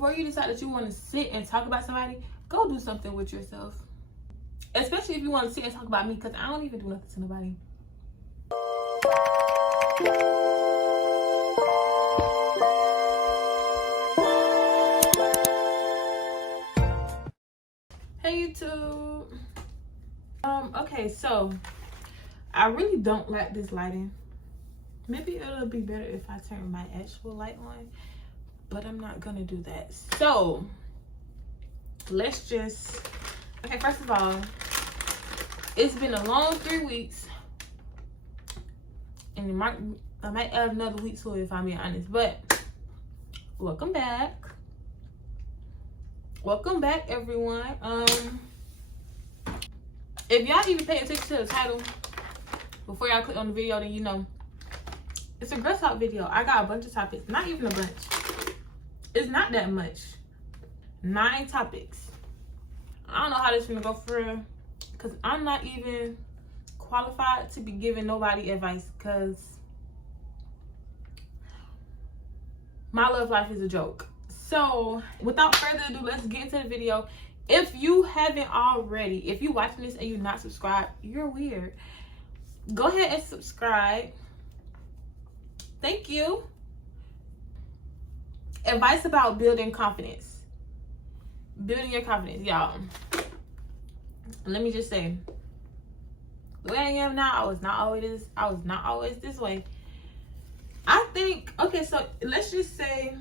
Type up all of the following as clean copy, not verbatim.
before you decide that you want to sit and talk about somebody, go do something with yourself. Especially if you want to sit and talk about me, because I don't even do nothing to nobody. Hey YouTube. Okay, so I really don't like this lighting. Maybe it'll be better if I turn my actual light on, but I'm not gonna do that. So let's just, okay, first of all, it's been a long 3 weeks, and I might add another week to it if I'm being honest, but welcome back. Welcome back, everyone. If y'all even pay attention to the title before y'all click on the video, then you know it's a girl talk video. I got a bunch of topics, not even a bunch. It's not that much. 9 topics. I don't know how this is gonna go for real, because I'm not even qualified to be giving nobody advice, because my love life is a joke. So without further ado, let's get into the video. If you haven't already, if you're watching this and you're not subscribed, you're weird. Go ahead and subscribe. Thank you. Advice about building confidence. Building your confidence, y'all. Let me just say, the way I am now, I was not always this way. I think, okay, so let's just say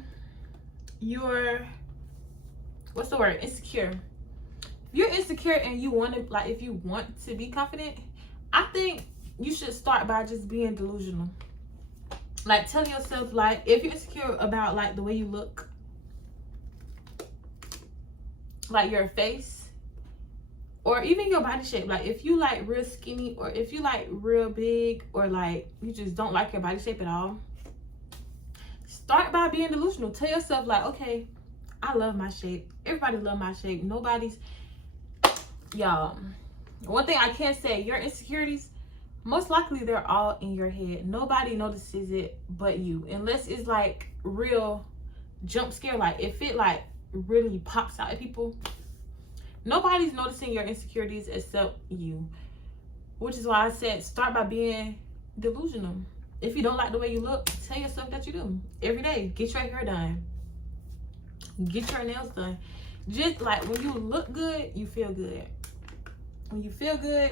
you're, what's the word, insecure. If you're insecure and you want to, like, if you want to be confident, I think you should start by just being delusional. Like, telling yourself, like, if you're insecure about, like, the way you look, like your face, or even your body shape. Like, if you like real skinny, or if you like real big, or like you just don't like your body shape at all, start by being delusional. Tell yourself, like, okay, I love my shape. Everybody love my shape. Nobody's, y'all, one thing I can say, your insecurities, most likely they're all in your head. Nobody notices it but you, unless it's like real jump scare. Like, if it like really pops out at people, nobody's noticing your insecurities except you. Which is why I said start by being delusional. If you don't like the way you look, tell yourself that you do every day. Get your hair done, get your nails done. Just like, when you look good, you feel good. When you feel good,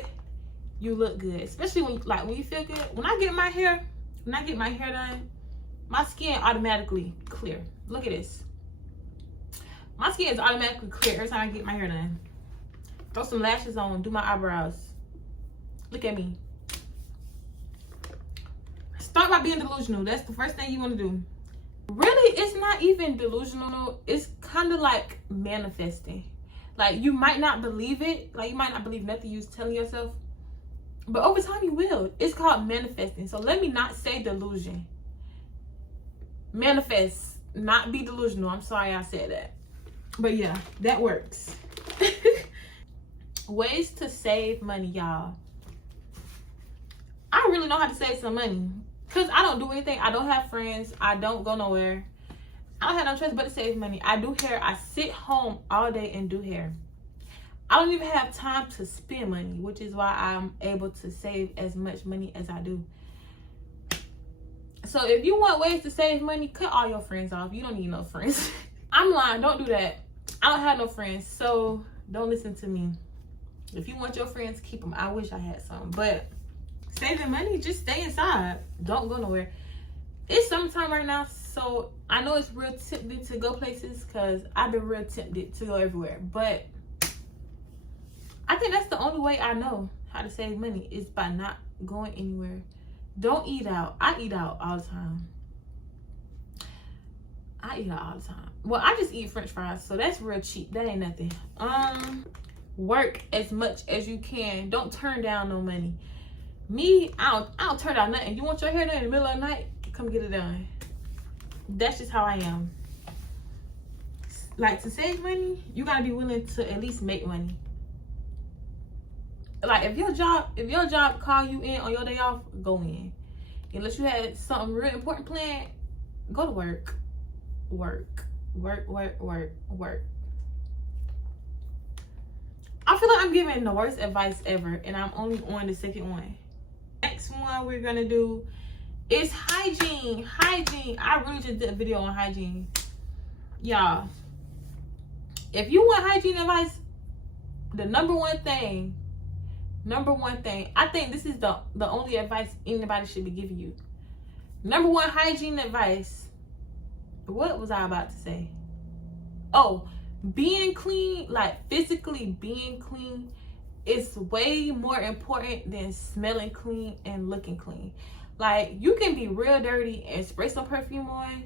you look good. Especially when you feel good. When I get my hair done, my skin automatically clear. Look at this. My skin is automatically clear every time I get my hair done. Throw some lashes on, do my eyebrows. Look at me. Start by being delusional. That's the first thing you want to do. Really, it's not even delusional. It's kind of like manifesting. Like, you might not believe it. Like, you might not believe nothing you're telling yourself. But over time, you will. It's called manifesting. So let me not say delusion. Manifest, not be delusional. I'm sorry I said that. But yeah, that works. Ways to save money, y'all. I really know how to save some money, because I don't do anything. I don't have friends. I don't go nowhere. I don't have no choice but to save money. I do hair. I sit home all day and do hair. I don't even have time to spend money, which is why I'm able to save as much money as I do. So if you want ways to save money, cut all your friends off. You don't need no friends. I'm lying. Don't do that. I don't have no friends, so don't listen to me. If you want your friends, keep them. I wish I had some. But saving money, just stay inside. Don't go nowhere. It's summertime right now, so I know it's real tempting to go places, because I've been real tempted to go everywhere. But I think that's the only way I know how to save money, is by not going anywhere. Don't eat out. I eat out all the time. Well, I just eat french fries, so that's real cheap. That ain't nothing. Work as much as you can. Don't turn down no money. Me, I don't turn down nothing. You want your hair done in the middle of the night? Come get it done. That's just how I am. Like, to save money, you gotta be willing to at least make money. Like, if your job call you in on your day off, go in. Unless you had something real important planned, go to work. Work, work, work, work. I feel like I'm giving the worst advice ever, and I'm only on the second one. Next one we're gonna do is hygiene. Hygiene. I really just did a video on hygiene. Y'all, if you want hygiene advice, the number one thing, I think this is the only advice anybody should be giving you. Number one hygiene advice. What was I about to say? Oh, being clean, like physically being clean, is way more important than smelling clean and looking clean. Like, you can be real dirty and spray some perfume on.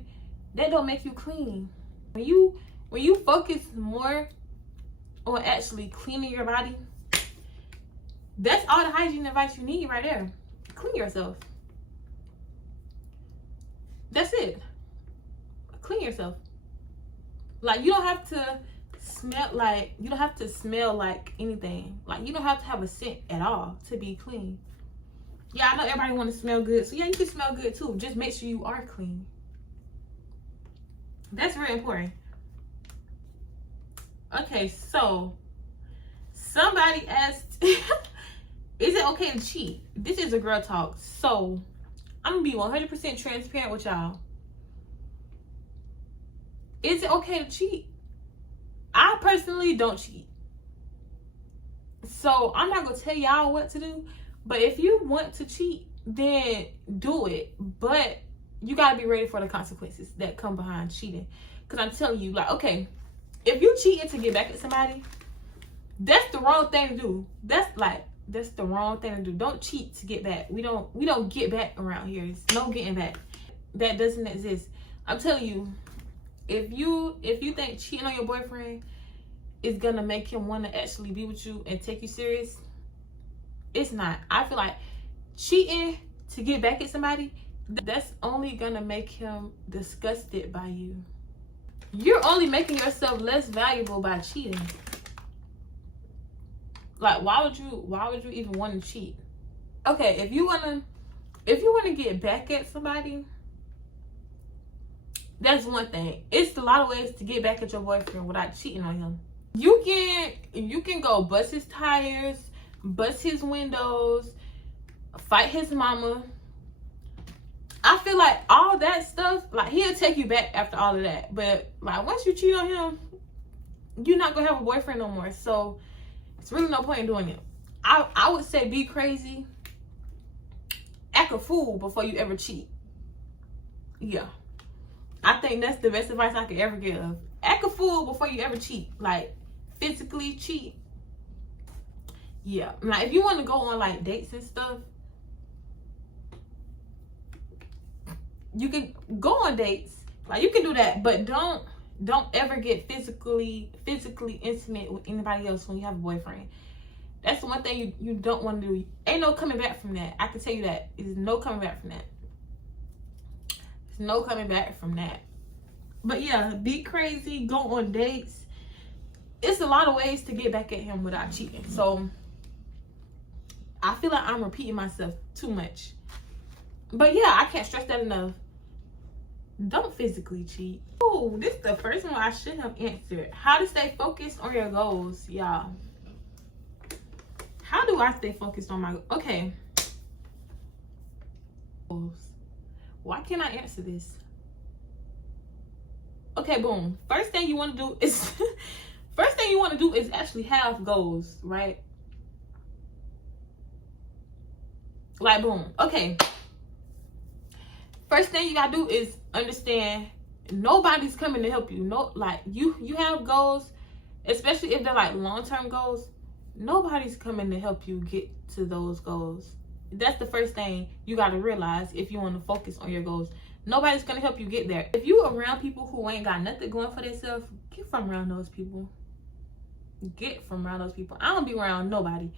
That don't make you clean. When you focus more on actually cleaning your body, that's all the hygiene advice you need right there. Clean yourself. That's it. Clean yourself. Like, you don't have to smell like anything. Like, you don't have to have a scent at all to be clean. Yeah, I know everybody want to smell good, so yeah, you can smell good too. Just make sure you are clean. That's very important. Okay, so somebody asked, is it okay to cheat? This is a girl talk, so I'm gonna be 100% transparent with y'all. Is it okay to cheat? I personally don't cheat. So I'm not gonna tell y'all what to do, but if you want to cheat, then do it. But you gotta be ready for the consequences that come behind cheating. Cause I'm telling you, like, okay, if you cheating to get back at somebody, that's the wrong thing to do. That's the wrong thing to do. Don't cheat to get back. We don't get back around here. There's no getting back. That doesn't exist. I'm telling you, if you think cheating on your boyfriend is gonna make him want to actually be with you and take you serious, it's not. I feel like cheating to get back at somebody, that's only gonna make him disgusted by you. You're only making yourself less valuable by cheating. Like, why would you even want to cheat? Okay, if you wanna get back at somebody, that's one thing. It's a lot of ways to get back at your boyfriend without cheating on him. You can go bust his tires, bust his windows, fight his mama. I feel like all that stuff, like, he'll take you back after all of that. But like, once you cheat on him, you're not gonna have a boyfriend no more. So it's really no point in doing it. I would say be crazy, act a fool before you ever cheat. Yeah. I think that's the best advice I could ever give. Act a fool before you ever cheat. Like, physically cheat. Yeah. Like, if you want to go on like dates and stuff, you can go on dates. Like, you can do that, but don't ever get physically intimate with anybody else when you have a boyfriend. That's the one thing you don't want to do. Ain't no coming back from that. I can tell you that. There's no coming back from that. There's no coming back from that. But yeah, be crazy, go on dates. It's a lot of ways to get back at him without cheating. So I feel like I'm repeating myself too much. But yeah, I can't stress that enough. Don't physically cheat. Oh, this is the first one I should have answered. How to stay focused on your goals, y'all. How do I stay focused on my goals? Okay. Why can't I answer this? Okay, boom. First thing you want to do is actually have goals, right? Like, boom. Okay. First thing you gotta do is understand nobody's coming to help you. No, like, you have goals, especially if they're like long-term goals. Nobody's coming to help you get to those goals. That's the first thing you got to realize if you want to focus on your goals. Nobody's going to help you get there. If you around people who ain't got nothing going for themselves, get from around those people. Get from around those people. I don't be around nobody.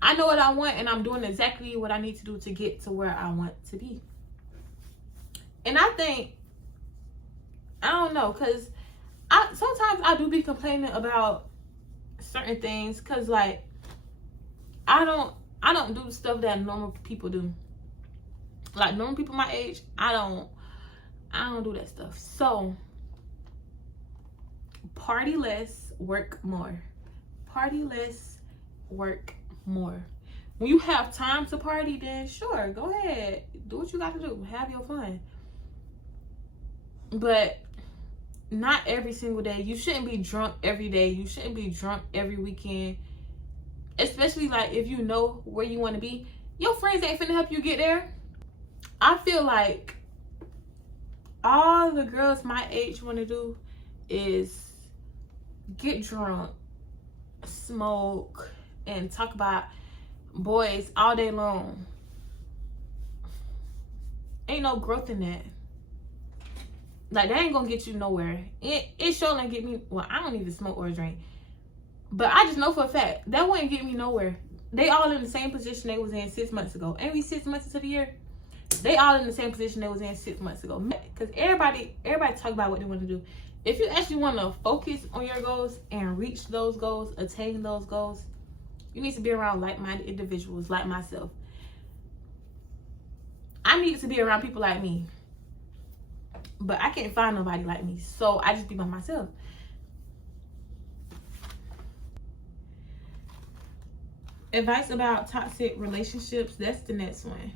I know what I want, and I'm doing exactly what I need to do to get to where I want to be. And I think, I don't know, because sometimes I do be complaining about certain things, because like, I don't do the stuff that normal people do. Like, normal people my age, I don't do that stuff. So party less, work more. Party less, work more. When you have time to party, then sure, go ahead. Do what you got to do. Have your fun. But not every single day. You shouldn't be drunk every day. You shouldn't be drunk every weekend. Especially like if you know where you want to be. Your friends ain't finna help you get there. I feel like all the girls my age want to do is get drunk, smoke, and talk about boys all day long. Ain't no growth in that. Like, that ain't gonna get you nowhere. It sure ain't get me. Well, I don't even smoke or drink, but I just know for a fact that wouldn't get me nowhere. They all in the same position they was in 6 months ago. Ain't we 6 months into the year? They all in the same position they was in 6 months ago. Because everybody talk about what they want to do. If you actually want to focus on your goals and reach those goals, attain those goals, you need to be around like-minded individuals like myself. I need to be around people like me. But I can't find nobody like me. So I just be by myself. Advice about toxic relationships. That's the next one.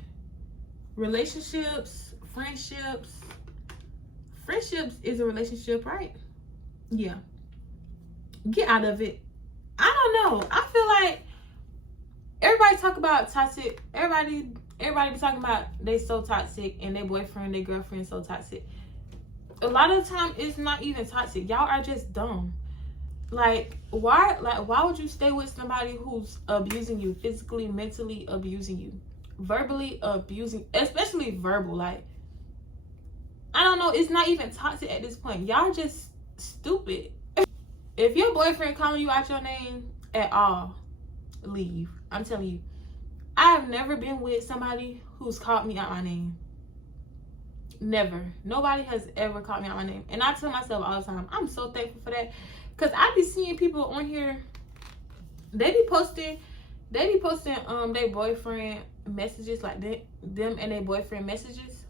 Relationships, friendships. Friendships is a relationship, right? Yeah. Get out of it. I don't know. I feel like everybody talk about toxic. Everybody be talking about they so toxic and their boyfriend, their girlfriend so toxic. A lot of the time it's not even toxic. Y'all are just dumb. Like why would you stay with somebody who's abusing you, physically, mentally abusing you, verbally abusing, especially verbal? Like, I don't know, it's not even toxic at this point. Y'all just stupid. If your boyfriend calling you out your name at all, leave. I'm telling you. I have never been with somebody who's called me out my name. Never. Nobody has ever called me out my name. And I tell myself all the time, I'm so thankful for that. Because I be seeing people on here, they be posting their boyfriend messages, like them and their boyfriend messages.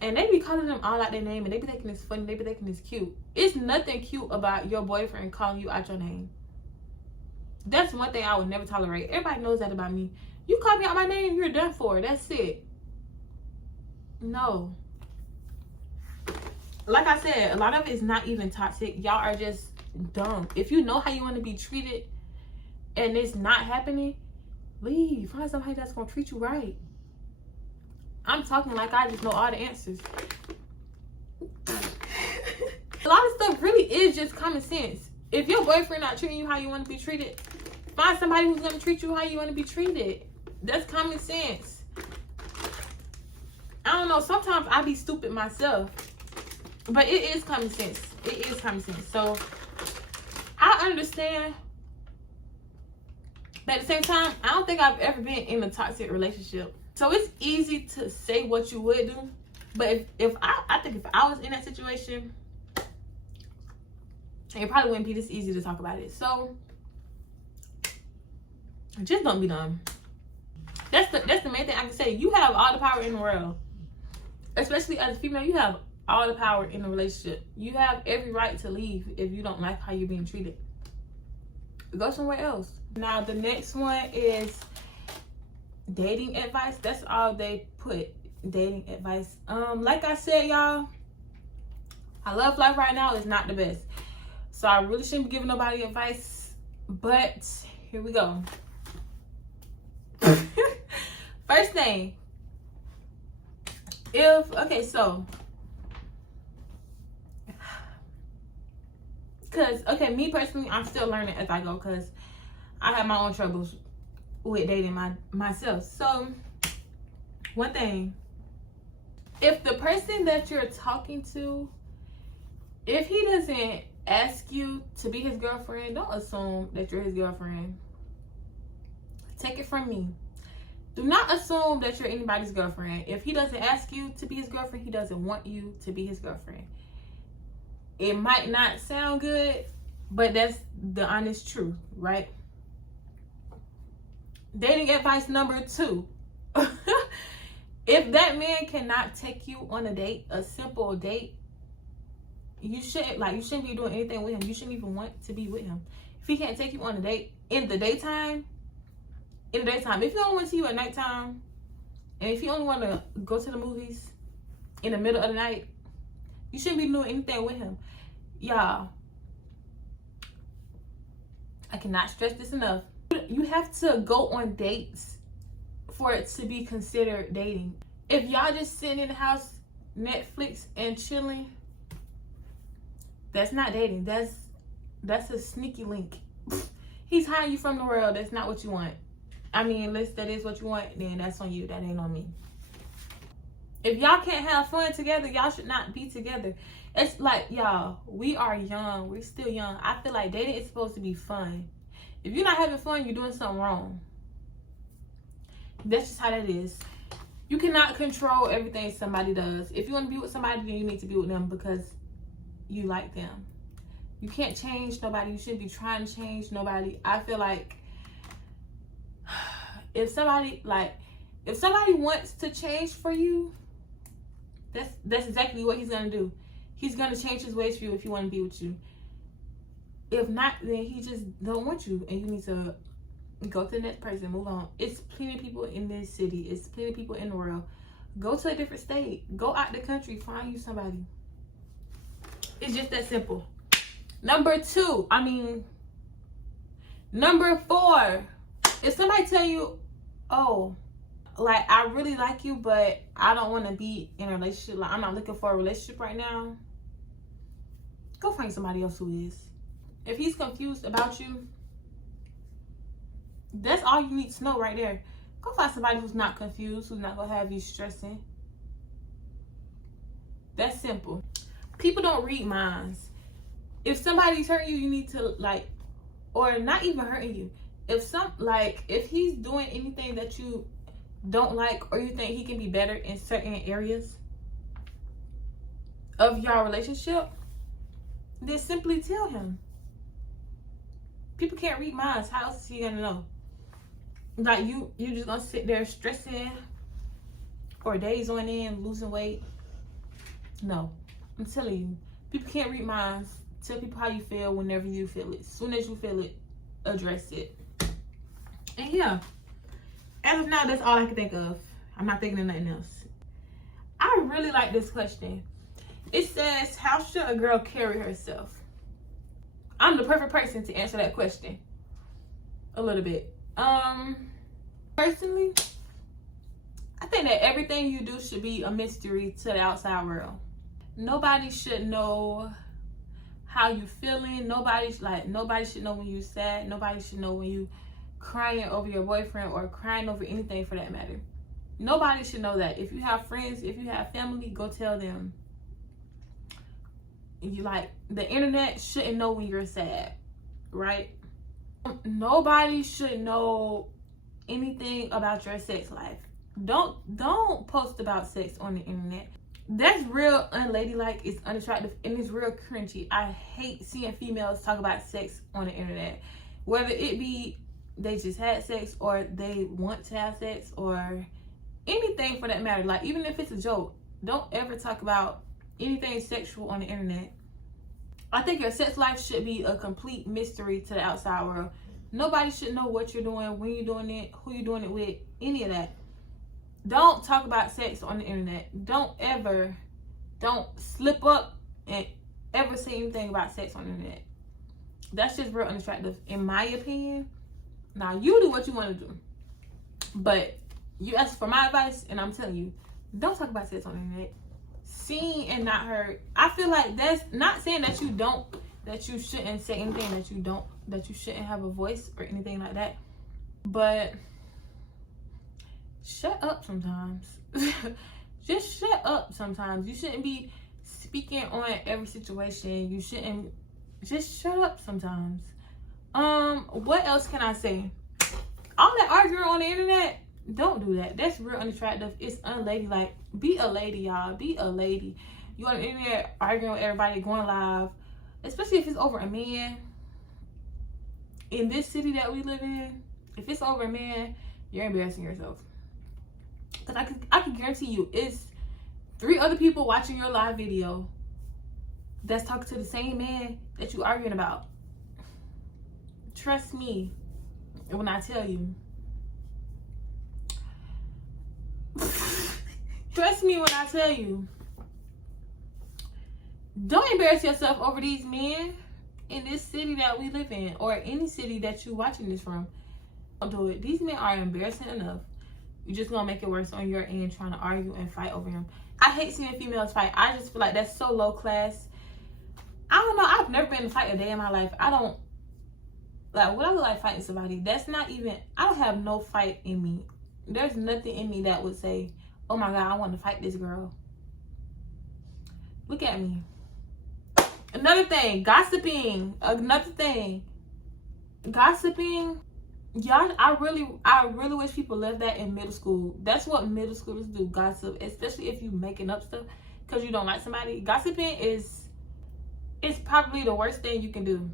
And they be calling them all out their name, and they be thinking it's funny, they be thinking it's cute. It's nothing cute about your boyfriend calling you out your name. That's one thing I would never tolerate. Everybody knows that about me. You call me out my name, you're done for. That's it. No. Like I said, a lot of it is not even toxic. Y'all are just dumb. If you know how you want to be treated and it's not happening, leave. Find somebody that's going to treat you right. I'm talking like I just know all the answers. A lot of stuff really is just common sense. If your boyfriend not treating you how you want to be treated, find somebody who's going to treat you how you want to be treated. That's common sense. I don't know. Sometimes I be stupid myself. But it is common sense. It is common sense. So, I understand. But at the same time, I don't think I've ever been in a toxic relationship. So, it's easy to say what you would do. But if I think if I was in that situation, it probably wouldn't be this easy to talk about it. So, just don't be dumb. That's the main thing I can say. You have all the power in the world. Especially as a female, you have all the power in the relationship. You have every right to leave if you don't like how you're being treated. Go somewhere else. Now, the next one is dating advice. That's all they put. Dating advice. Like I said, y'all, my love life right now is not the best. So I really shouldn't be giving nobody advice. But here we go. First thing. Me personally, I'm still learning as I go because I have my own troubles with dating myself. So, one thing, if the person that you're talking to, if he doesn't ask you to be his girlfriend, don't assume that you're his girlfriend. Take it from me. Do not assume that you're anybody's girlfriend. If he doesn't ask you to be his girlfriend, he doesn't want you to be his girlfriend. It might not sound good, but that's the honest truth, right? Dating advice number 2. If that man cannot take you on a date, a simple date, you shouldn't be doing anything with him. You shouldn't even want to be with him. If he can't take you on a date in the daytime, if he only want to see you at nighttime, and if he only want to go to the movies in the middle of the night, you shouldn't be doing anything with him. Y'all, I cannot stress this enough. You have to go on dates for it to be considered dating. If y'all just sitting in the house, Netflix and chilling, that's not dating. That's a sneaky link. He's hiding you from the world. That's not what you want. I mean, unless that is what you want, then that's on you. That ain't on me. If y'all can't have fun together, y'all should not be together. It's like, y'all, we are young. We're still young. I feel like dating is supposed to be fun. If you're not having fun, you're doing something wrong. That's just how that is. You cannot control everything somebody does. If you want to be with somebody, then you need to be with them because you like them. You can't change nobody. You shouldn't be trying to change nobody. I feel like if somebody wants to change for you, that's exactly what he's gonna do. He's gonna change his ways for you if he want to be with you. If not, then he just don't want you, and you need to go to the next person, move on. It's plenty of people in this city. It's plenty of people in the world. Go to a different state. Go out the country. Find you somebody. It's just that simple. Number 4. If somebody tell you, oh, like, I really like you, but I don't want to be in a relationship. Like, I'm not looking for a relationship right now. Go find somebody else who is. If he's confused about you, that's all you need to know right there. Go find somebody who's not confused, who's not going to have you stressing. That's simple. People don't read minds. If somebody's hurting you, you need to, like, or not even hurting you. If he's doing anything that you don't like, or you think he can be better in certain areas of your relationship, then simply tell him. People can't read minds. How else is he gonna know? Like, you just gonna sit there stressing for days on end, losing weight? No, I'm telling you, people can't read minds. Tell people how you feel whenever you feel it. As soon as you feel it, address it. And yeah, as of now, that's all I can think of. I'm not thinking of nothing else. I really like this question. It says, how should a girl carry herself? I'm the perfect person to answer that question. A little bit. Personally, I think that everything you do should be a mystery to the outside world. Nobody should know how you feeling. Nobody should know when you're sad. Nobody should know when you crying over your boyfriend or crying over anything for that matter. Nobody should know that. If you have friends, if you have family, go tell them. The internet shouldn't know when you're sad, right? Nobody should know anything about your sex life. Don't post about sex on the internet. That's real unladylike. It's unattractive, and it's real cringy. I hate seeing females talk about sex on the internet, whether it be they just had sex or they want to have sex or anything for that matter. Like, even if it's a joke, don't ever talk about anything sexual on the internet. I think your sex life should be a complete mystery to the outside world. Nobody should know what you're doing, when you're doing it, who you're doing it with, any of that. Don't talk about sex on the internet. Don't slip up and ever say anything about sex on the internet. That's just real unattractive, in my opinion. Now, you do what you want to do. But you ask for my advice, and I'm telling you, don't talk about sex on the internet. Seen and not heard. I feel like that's not saying that you shouldn't say anything, that you shouldn't have a voice or anything like that. But shut up sometimes. Just shut up sometimes. You shouldn't be speaking on every situation. You shouldn't. Just shut up sometimes. What else can I say? All that arguing on the internet, don't do that. That's real unattractive. It's unladylike. Be a lady, y'all. Be a lady. You on the internet arguing with everybody, going live, especially if it's over a man. In this city that we live in, if it's over a man, you're embarrassing yourself. Because I can guarantee you, it's 3 other people watching your live video that's talking to the same man that you arguing about. Trust me when I tell you. Trust me when I tell you. Don't embarrass yourself over these men in this city that we live in, or any city that you're watching this from. Don't do it. These men are embarrassing enough. You're just gonna make it worse on your end trying to argue and fight over him. I hate seeing females fight. I just feel like that's so low class. I don't know. I've never been in a fight a day in my life. I don't like what I look like fighting somebody. That's not even. I don't have no fight in me. There's nothing in me that would say, "Oh my God, I want to fight this girl." Look at me. Another thing, gossiping. Another thing, gossiping. Y'all, I really wish people left that in middle school. That's what middle schoolers do, gossip. Especially if you making up stuff because you don't like somebody. Gossiping is probably the worst thing you can do.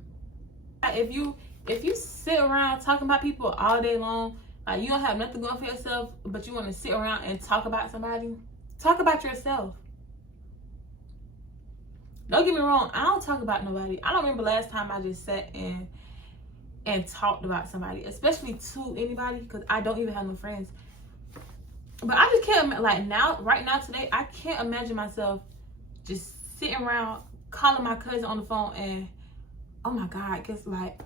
If you sit around talking about people all day long, like you don't have nothing going for yourself, but you want to sit around and talk about somebody, talk about yourself. Don't get me wrong, I don't talk about nobody. I don't remember last time I just sat and talked about somebody, especially to anybody, because I don't even have no friends. But I just can't, like now, right now, today, I can't imagine myself just sitting around calling my cousin on the phone and, oh my God, because like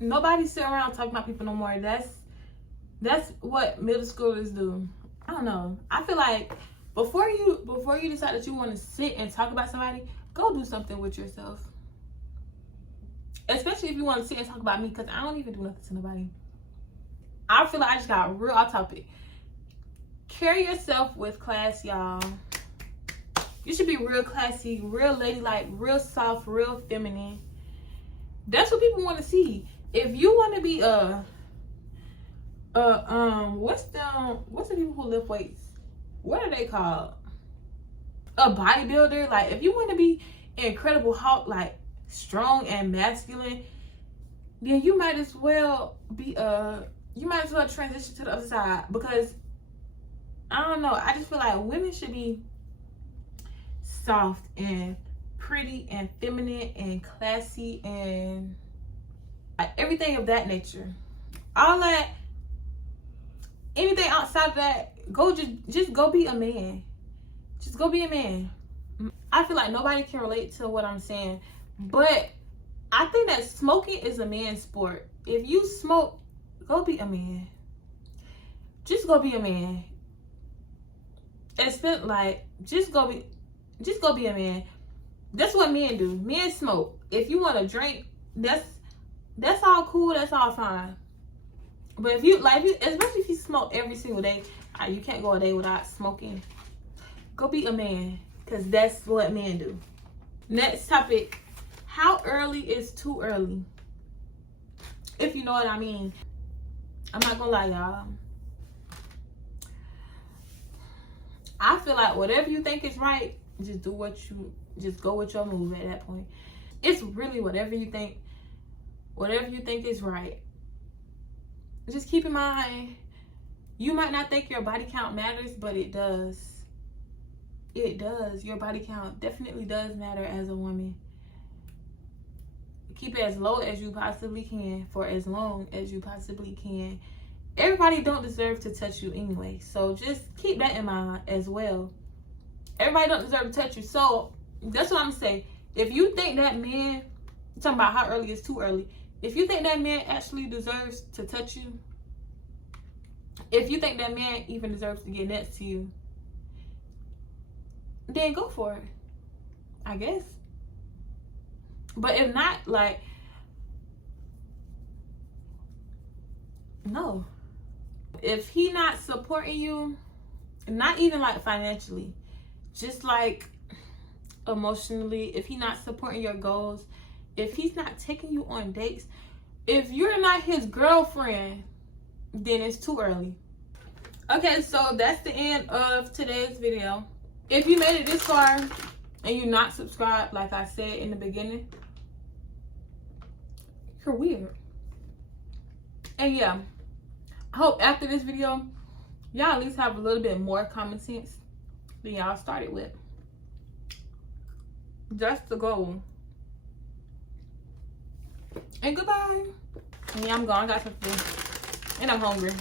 nobody sit around talking about people no more. That's what middle schoolers do. I don't know. I feel like before you decide that you want to sit and talk about somebody, go do something with yourself. Especially if you want to sit and talk about me, because I don't even do nothing to nobody. I feel like I just got real off topic. Carry yourself with class, y'all. You should be real classy, real ladylike, real soft, real feminine. That's what people want to see. If you want to be what's the people who lift weights? What are they called? A bodybuilder. Like if you want to be Incredible Hulk, like strong and masculine, then you might as well be transition to the other side, because I don't know, I just feel like women should be soft and pretty and feminine and classy and like everything of that nature. All that, anything outside of that, just go be a man. Just go be a man. I feel like nobody can relate to what I'm saying, but I think that smoking is a man's sport. If you smoke, go be a man. Just go be a man. Instead, like, just go be a man. That's what men do. Men smoke. If you want to drink, that's all cool. That's all fine. But if you especially if you smoke every single day, you can't go a day without smoking. Go be a man, because that's what men do. Next topic. How early is too early? If you know what I mean. I'm not gonna lie, y'all. I feel like whatever you think is right, just go with your move at that point. It's really whatever you think is right. Just keep in mind, you might not think your body count matters, but it does. It does. Your body count definitely does matter as a woman. Keep it as low as you possibly can for as long as you possibly can. Everybody don't deserve to touch you anyway, so just keep that in mind as well. Everybody don't deserve to touch you, so that's what I'm saying. If you think that man, talking about how early is too early, if you think that man actually deserves to touch you, if you think that man even deserves to get next to you, then go for it, I guess. But if not, like, no. If he not supporting you, not even like financially, just like emotionally, if he not supporting your goals, if he's not taking you on dates, if you're not his girlfriend, then it's too early. Okay, so that's the end of today's video. If you made it this far and you're not subscribed, like I said in the beginning, you're weird. And yeah, I hope after this video, y'all at least have a little bit more common sense than y'all started with. That's the goal. And goodbye. Yeah, I'm gone. I got something to do. And I'm hungry.